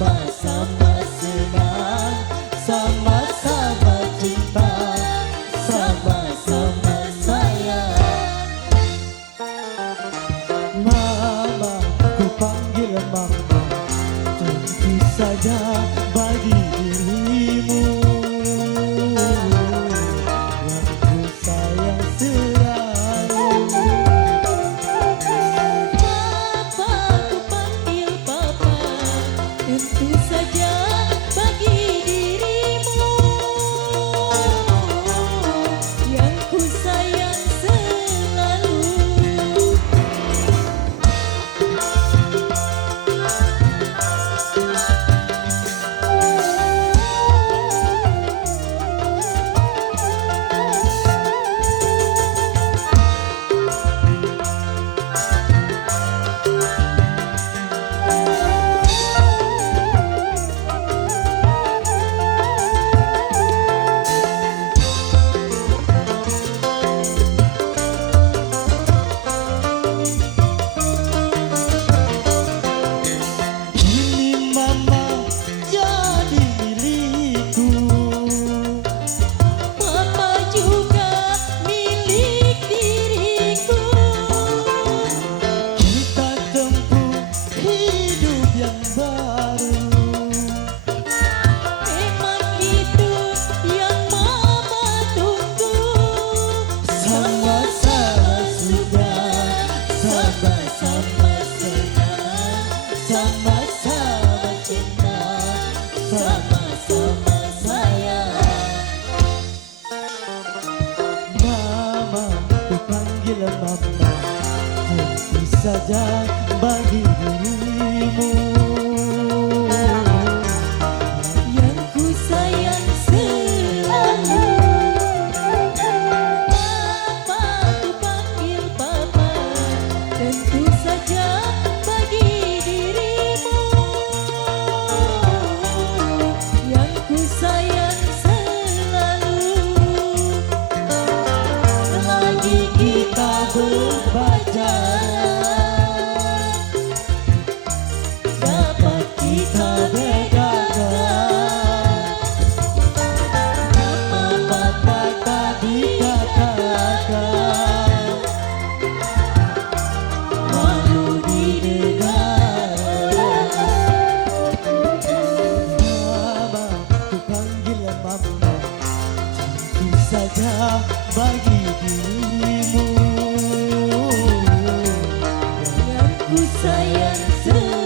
sama-sama senang, sama-sama cinta, sama-sama sayang. Mama, ku panggil mama, tentu saja bagi dirimu yang ku sayang selalu. Papa, ku panggil papa, tentu saja bagi dirimu yang ku sayang selalu. Kini mama jadi milikku, Papa juga milik diriku. kita tempuh hidup yang baru. Memang itu yang mama tunggu. Sama-sama suka, sama-sama senang, sama-sama cinta, sama-sama sayang. Mama, ku panggil mama, tentu saja bagi dirimu Yang ku sayang selalu. Papa, ku panggil papa, tentu saja bagi dirimu yang ku sayang selalu. selagi kita berpacaran, dapat kita bedakan nama papa tadi katakan, malu di negara. Mama, ku panggil mama, tentu saja bagi dirimu yang ku sayang selalu.